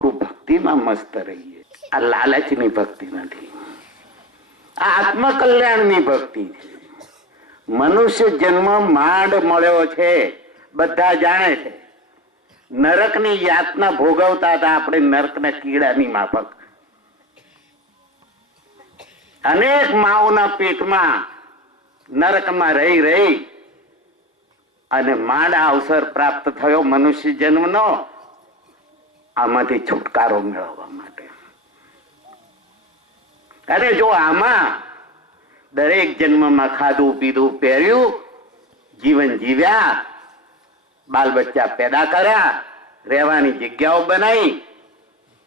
ભક્તિમાં મસ્ત રહીએ. આ લાલચની ભક્તિ નથી, આ આત્મકલ્યાણની ભક્તિ છે. મનુષ્ય જન્મ માંડ મળ્યો છે, બધા જાણે છે. નરકની યાતના ભોગવતા હતા આપણે, નરકના કીડાની માફક. અનેક માઓના પેટમાં નરકમાં રહી રહી અને માંડ અવસર પ્રાપ્ત થયો મનુષ્ય જન્મનો, આમાંથી છુટકારો મેળવવા માટે. અરે જો આમાં દરેક જન્મમાં ખાધું પીધું પહેર્યું, જીવન જીવ્યા, બાલ બચ્ચા પેદા કર્યા, રહેવાની જગ્યાઓ બનાવી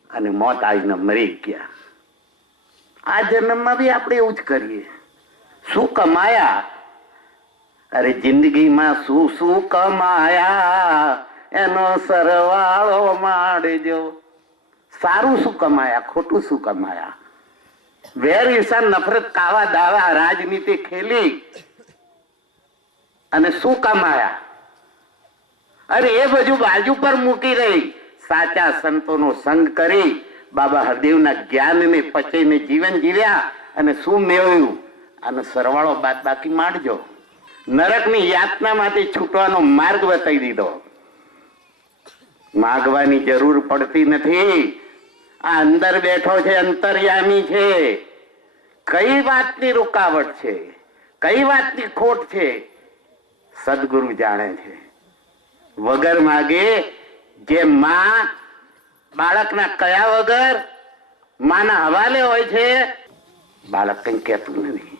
અને મોત આવીને મરી ગયા. આ જન્મમાં બી આપણે એવું જ કરીએ. શું કમાયા? અરે જિંદગીમાં શું શું કમાયા એનો સરવાળો માંડજો. સારું શું કમાયા, ખોટું શું કમાયા? વેર ઈર્ષા નફરત કાવા દાવા રાજનીતિ ખેલી અને શું કમાયા? અરે એ બધું બાજુ પર મૂકી રહી સાચા સંતોનો સંગ કરી બાબા હરદેવના જ્ઞાનને પચીને જીવન જીવ્યા અને શું મેળવ્યું? આનો સરવાળો બાદ બાકી માંડજો. નરકની યાતનામાંથી છૂટવાનો માર્ગ બતાવી દીધો. માગવાની જરૂર પડતી નથી. આ અંદર બેઠો છે, અંતર્યામી છે. કઈ વાતની રૂકાવટ છે, કઈ વાતની ખોટ છે, સદગુરુ જાણે છે. વગર માગે જે માં બાળકના કયા વગર માના હવાલે હોય છે, બાળક કઈ કહેતું નથી.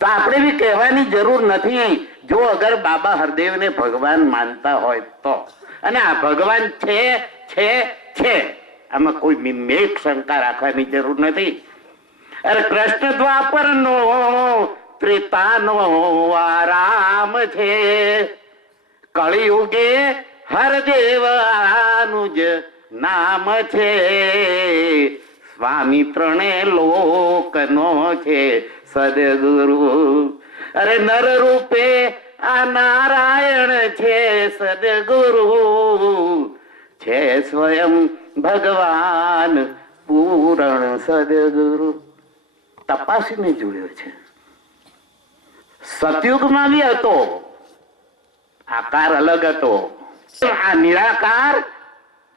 તો આપણે બી કહેવાની જરૂર નથી. જો અગર બાબા હરદેવને ભગવાન માનતા હોય તો, અને આ ભગવાન છે છે છે, આમાં કોઈ મેક શંકા રાખવાની જરૂર નથી. અરે કૃષ્ણ દ્વાપરનો ત્રેતાનો આરામ છે, કળિયુગે હરદેવનું જ નામ છે. સ્વામી ત્રણે લોકનો છે સદગુરુ. અરે નર રૂપે આ નારાયણ છે સદગુરુ, છે સ્વયં ભગવાન પૂરણ સદગુરુ. તપાસીને જોયો છે. સતયુગમાં બી હતો, આકાર અલગ હતો. આ નિરાકાર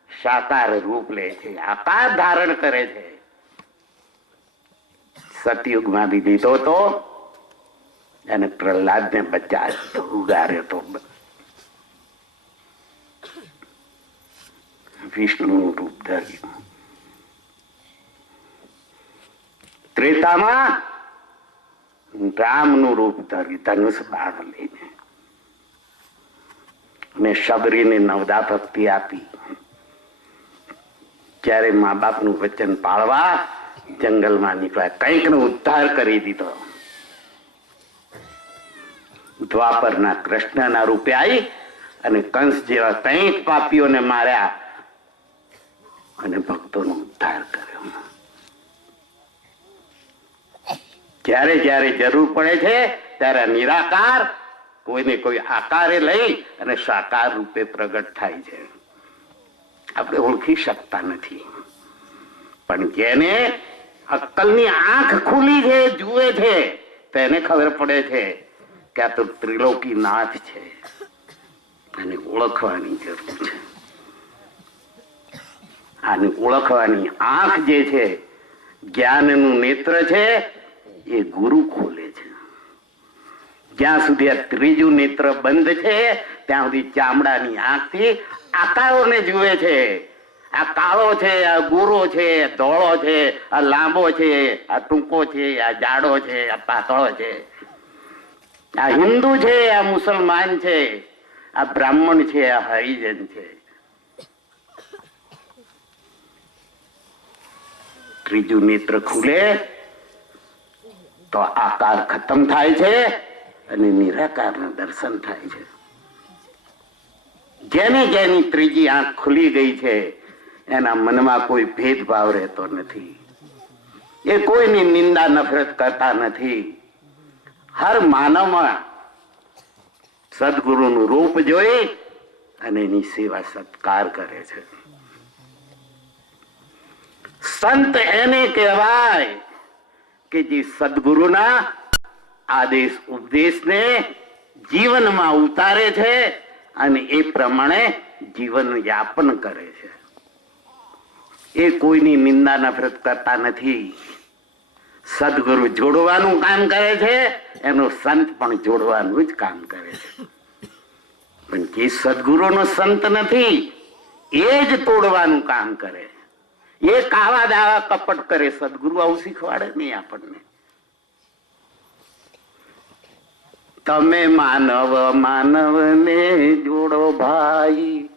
સાકાર રૂપ લે છે, આકાર ધારણ કરે છે. સતયુગમાં બી લીધો તો અને પ્રહલાદ ને બચાવ્યો, ઉગાર્યો તો. વિષ્ણુનું રૂપ ધર્યું. ત્રેતામાં રામનું રૂપ ધર્યું, ધનુષ બાણ લઈને. મેં શબરીને નવદા ભક્તિ આપી. જ્યારે મા બાપનું વચન પાળવા જંગલમાં નીકળ્યા, કંઈક નો ઉદ્ધાર કરી દીધો. દ્વાપરના કૃષ્ણના રૂપે આવી અને કંસ જેવા કંઈક પાપીઓને માર્યા અને ભક્તોનો ઉદ્ધાર કર્યો. જ્યારે જ્યારે જરૂર પડે છે ત્યારે નિરાકાર કોઈને કોઈ આકારે લઈ અને સાકાર રૂપે પ્રગટ થાય છે. આપણે ઓળખી શકતા નથી, પણ જેને અક્કલની આંખ ખુલી છે, જુએ છે, તેને ખબર પડે છે કે આ તો ત્રિલોકી નાથ છે. આને ઓળખવાની જરૂર છે. આને ઓળખવાની આંખ જે છે, જ્ઞાનનું નેત્ર છે, એ ગુરુ ખોલે છે. જ્યાં સુધી આ ત્રીજું નેત્ર બંધ છે ત્યાં સુધી ચામડાની આંખથી આકારોને જુએ છે. આ કાળો છે, આ ગોરો છે, ધોળો છે, આ લાંબો છે, આ ટૂંકો છે, આ જાડો છે, આ પાતળો છે, આ હિન્દુ છે, આ મુસલમાન છે, આ બ્રાહ્મણ છે, આ હરિજન છે. ત્રીજું નેત્ર ખુલે તો આકાર ખતમ થાય છે અને નિરાકારના દર્શન થાય છે. જેની જેની ત્રીજી આંખ ખુલી ગઈ છે એના મનમાં કોઈ ભેદભાવ રહેતો નથી. એ કોઈની નિંદા નફરત કરતા નથી. હર માનવમાં સદગુરુનું રૂપ જોઈ અને એની સેવા સત્કાર કરે છે. સંત એને કહેવાય કે જે સદગુરુના આદેશ ઉપદેશને જીવનમાં ઉતારે છે અને એ પ્રમાણે જીવન યાપન કરે છે. એ કોઈની નિંદા નફરત કરતા નથી. સદગુરુ જોડવાનું કામ કરે છે, એનો સંત પણ જોડવાનું જ કામ કરે છે. પણ જે સદગુરુનો સંત નથી એ જ તોડવાનું કામ કરે. એ કાવા દાવા કપટ કરે. સદગુરુ આવું શીખવાડે નહીં આપણને. તમે માનવ માનવને જોડો ભાઈ,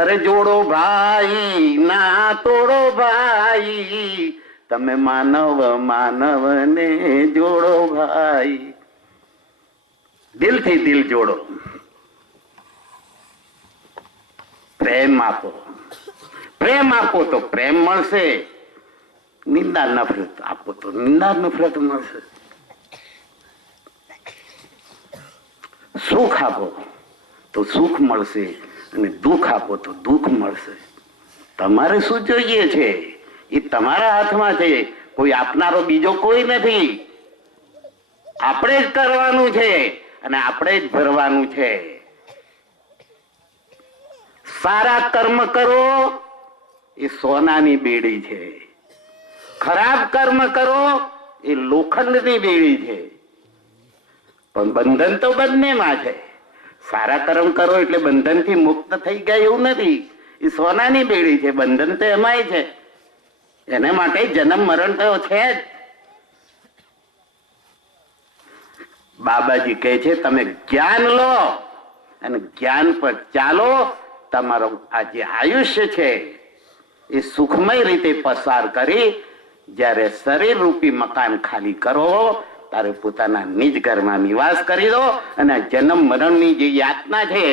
અરે જોડો ભાઈ ના તોડો ભાઈ. તમે માનવ માનવને જોડો ભાઈ. દિલથી દિલ જોડો, પ્રેમ આપો. પ્રેમ આપો તો પ્રેમ મળશે. નિંદા નફરત આપો તો નિંદા નફરત મળશે. સુખ આપો તો સુખ મળશે અને દુઃખ આપો તો દુઃખ મળશે. તમારે શું જોઈએ છે એ તમારા હાથમાં છે. કોઈ આપનારો બીજો કોઈ નથી. આપણે જ કરવાનું છે અને આપણે જ ભરવાનું છે. સારા કર્મ કરો એ સોનાની બેડી છે. ખરાબ કર્મ કરો એ લોખંડની બેડી છે. પણ બંધન તો બંનેમાં છે. સારા કર્મ કરો એટલે બંધનથી મુક્ત થઈ ગયા એવું નથી. એ સોનાની બેડી છે. બંધન તો એમાંય છે. એને માટે જન્મ મરણ તો છે જ. બાબાજી કહે છે તમે જ્ઞાન લો અને જ્ઞાન પર ચાલો. તમારું આ જે આયુષ્ય છે એ સુખમય રીતે પસાર કરી જ્યારે શરીર રૂપી મકાન ખાલી કરો ત્યારે પોતાના નિજ ઘરમાં નિવાસ કરી દો અને જન્મ મરણની જે યાતના છે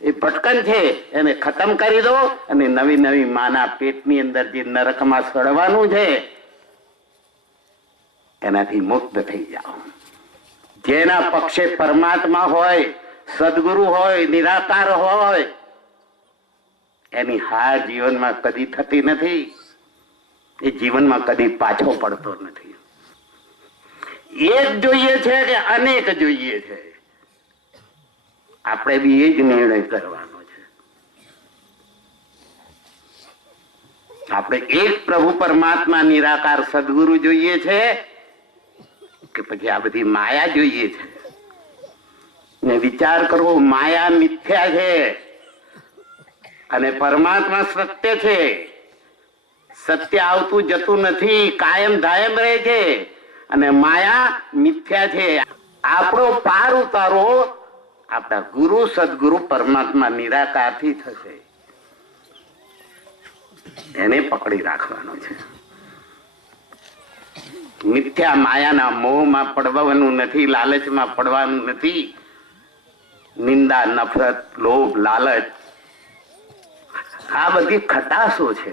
એ ભટકન છે એને ખતમ કરી દો અને નવી નવી માના પેટની અંદર જે નરકમાં સડવાનું છે એનાથી મુક્ત થઈ જાઓ. જેના પક્ષે પરમાત્મા હોય, સદગુરુ હોય, નિરાકાર હોય, એની હાર જીવનમાં કદી થતી નથી. એ જીવનમાં કદી પાછો પડતો નથી. એક જોઈએ છે કે અનેક જોઈએ છે? આપણે બી એ જ નિર્ણય કરવાનો છે. આપણે એક પ્રભુ પરમાત્મા નિરાકાર સદગુરુ જોઈએ છે કે પછી આ બધી માયા જોઈએ છે? ને વિચાર કરવો, માયા મિથ્યા છે અને પરમાત્મા સત્ય છે. સત્ય આવતું જતું નથી, કાયમ ધાયમ રહે છે અને માયા મિથ્યા છે. આપણો પાર ઉતારો આપણા ગુરુ સદગુરુ પરમાત્મા નિરાકારથી થશે. એને પકડી રાખવાનો છે. મિથ્યા માયાના મોહમાં પડવાનું નથી, લાલચમાં પડવાનું નથી. નિંદા, નફરત, લોભ, લાલચ આ બધી ખટાશો છે,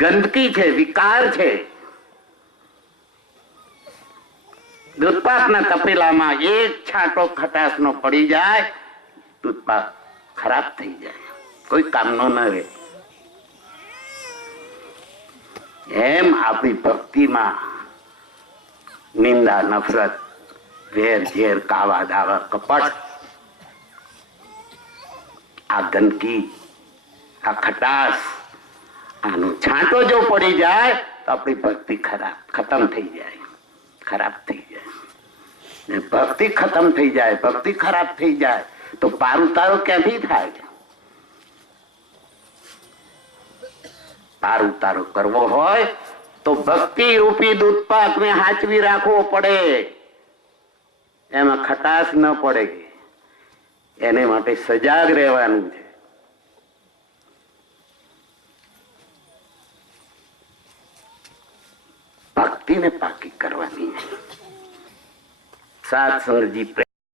ગંદકી છે, વિકાર છે. દૂધપાકના તપેલામાં એક છાંટો ખટાશનો પડી જાય, દૂધપાક ખરાબ થઈ જાય, કોઈ કામનો ન રહે. એમ આપણી ભક્તિમાં નિંદા, નફરત, વેર ઝેર, કાવા દાવા, કપટ, આ ગંદકી, આ ખટાશ, આનો છાંટો જો પડી જાય તો આપણી ભક્તિ ખતમ થઈ જાય, ખરાબ થઈ જાય. ને ભક્તિ ખતમ થઈ જાય, ભક્તિ ખરાબ થઈ જાય તો પાર ઉતારો ક્યાંથી થાય? પાર ઉતારો કરવો હોય તો ભક્તિ રૂપી દૂધપાકને હાચવી રાખવો પડે. એમાં ખટાશ ન પડે, એને માટે સજાગ રહેવાનું છે. ભક્તિને પાકી કરવાની. સાત સંગજી